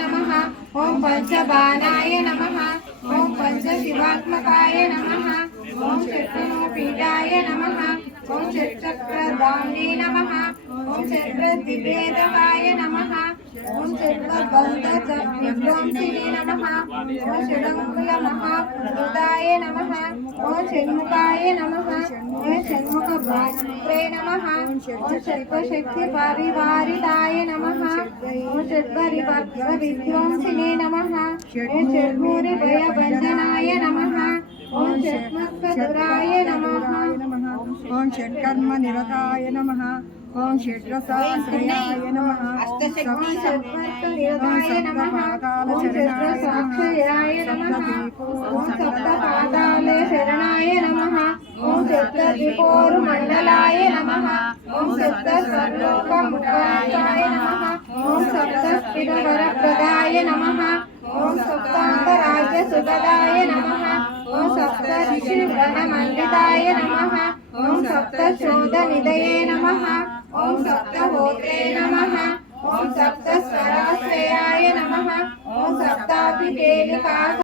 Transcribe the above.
नमः ओम पंचबाणाय नमः ओम पंचशिवात्मकाय नमः ओम चक्रपीठाय नमः ओम चक्रधाम्ने नमः ओम चक्रदिवेदकाय नमः ओम चक्रबन्धविध्वंसिने नमः ओम षडङ्गमहाभूताय नमः ओम षण्मुखाय नमः ओम षण्मुखभ्रात्रे नमः ओम षट्शक्तिपरिवारिताय नमः ओम षट्परिवर्तविध्वंसिने नमः ओम षट्भूरिभयभञ्जनाय नमः ओम षट्मुखधुराय नमः ओम षट्कर्मनिरताय नमः ओम षट्रसाश्रयाय नमः ओम सप्तसाक्षयाय नमः ओम सप्तपाताल शरणाय नमः ओम सप्तत्रिपुरमण्डलाय नमः ओम सप्तस्वर्लोकमुखाय नमः ओम सप्तस्थिरवरप्रदाय नमः ओम सप्ताङ्गराज्यसुगदाय नमः ओम सप्तऋषिगणमण्डिताय नमः ओम सप्तशोधनिधये नमः ओम सप्तहोत्रे नमः ओम सप्तस्वराश्रयाय नमः ओम सप्ताभिषेका